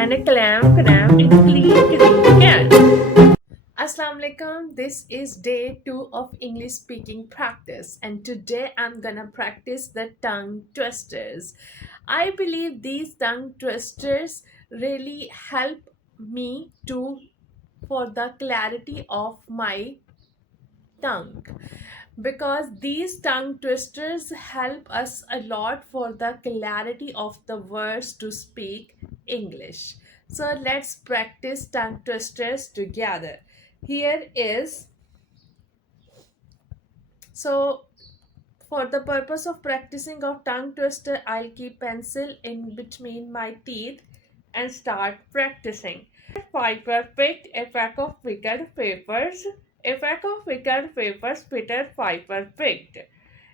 can a clam in clean can. Assalamu alaikum. This is day 2 of English speaking practice, and today I'm gonna practice the tongue twisters. I believe these tongue twisters really help me to for the clarity of my tongue, because these tongue twisters help us a lot for the clarity of the words to speak English. So let's practice tongue twisters together. Here is so for the purpose of practicing of tongue twister, I'll keep pencil in between my teeth and start practicing. Piper picked a pack of pickled papers. A pack of pickled papers Peter Piper picked.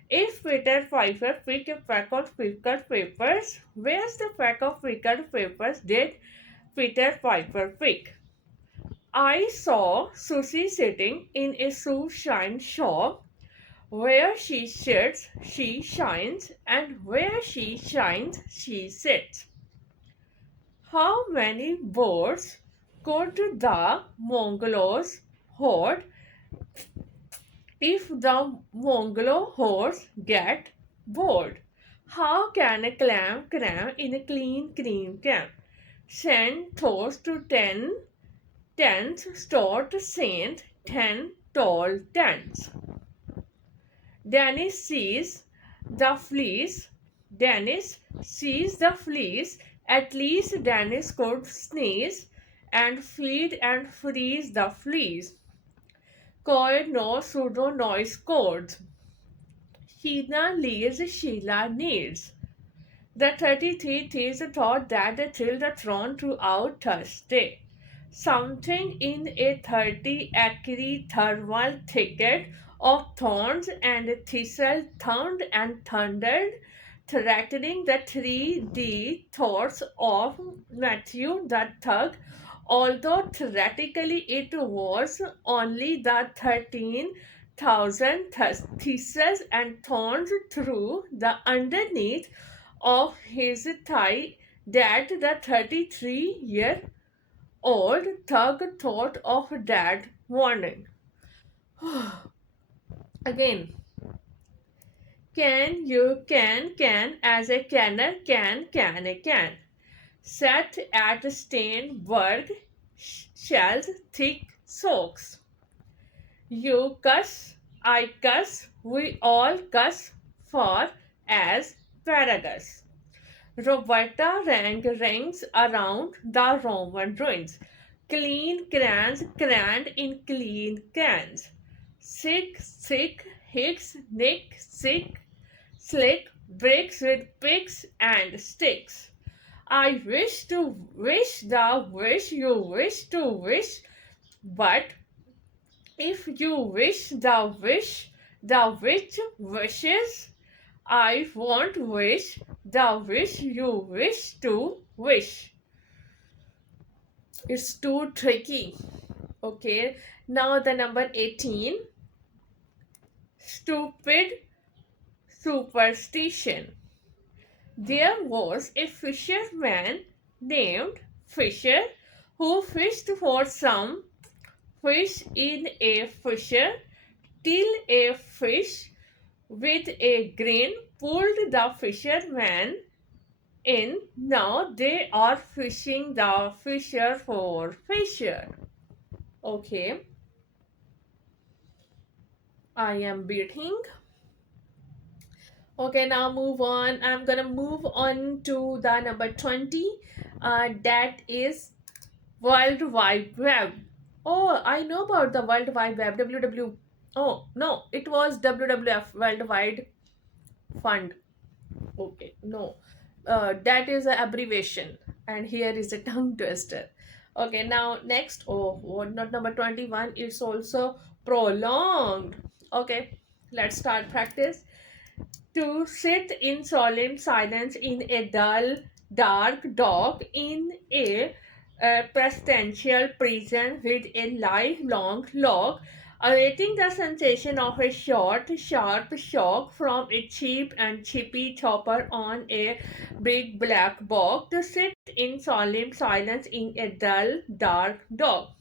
If Peter Piper picked a pack of pickled papers, where's the pack of pickled papers did Peter Piper pick? I saw Susie sitting in a shoe shine shop. Where she sits, she shines, and where she shines, she sits. How many boards could the Mongols hold if the Mongolo horse get bored? How can a clam in a clean cream can? Send toast to 10 tents, store to Saint 10 tall tents. Dennis sees the fleece. Dennis sees the fleece. At least Dennis could sneeze and feed and freeze the fleece. Coil no pseudo noise codes. Sheena leaves, Sheila needs. The 33 thieves thought that they thrilled the throne throughout Thursday. Something in a 30-acre thermal thicket of thorns and thistle thumped and thundered, threatening the 3D thoughts of Matthew the Thug, although theoretically it was only the 13,000 thistles and thorns through the underneath of his thigh that the 33-year-old thug thought of that morning. Again, can as a canner can a can. Set at Steinberg shells thick soaks. You cuss, I cuss, we all cuss for as paragus. Roberta rings around the Roman ruins. Clean crayons crammed in clean cans. Sick, hicks, nick, sick, slick, bricks with picks and sticks. I wish to wish the wish you wish to wish, but if you wish the wish the witch wishes, I won't wish the wish you wish to wish. It's too tricky. Okay, now the number 18. Stupid superstition. There was a fisherman named Fisher who fished for some fish in a fisher till a fish with a grin pulled the fisherman in. Now they are fishing the fisher for fisher. Okay, I am beating. Okay, now move on. I'm gonna move on to the number 20. That is World Wide Web. Oh, I know about the World Wide Web. WW. Oh no, it was WWF, World Wide Fund. Okay, no, that is an abbreviation, and here is a tongue twister. Okay, now next. Oh, not number 21. It's also prolonged. Okay, let's start practice. To sit in solemn silence in a dull, dark dock in a presidential prison with a lifelong lock. awaiting the sensation of a short, sharp shock from a cheap and chippy chopper on a big black box to sit in solemn silence in a dull, dark dock.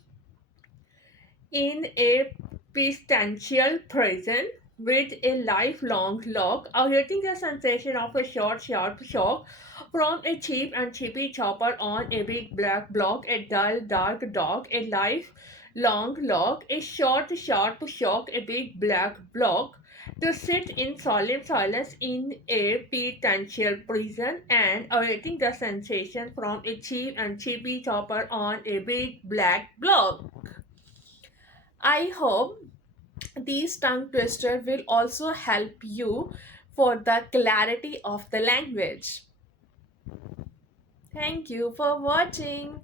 In a pestilential prison with a lifelong lock, awaiting the sensation of a short, sharp shock from a cheap and chippy chopper on a big black block, a dull, dark dog, a lifelong lock, a short, sharp shock, a big black block, to sit in solemn silence in a penitential prison and awaiting the sensation from a cheap and chippy chopper on a big black block. I hope these tongue twister will also help you for the clarity of the language. Thank you for watching.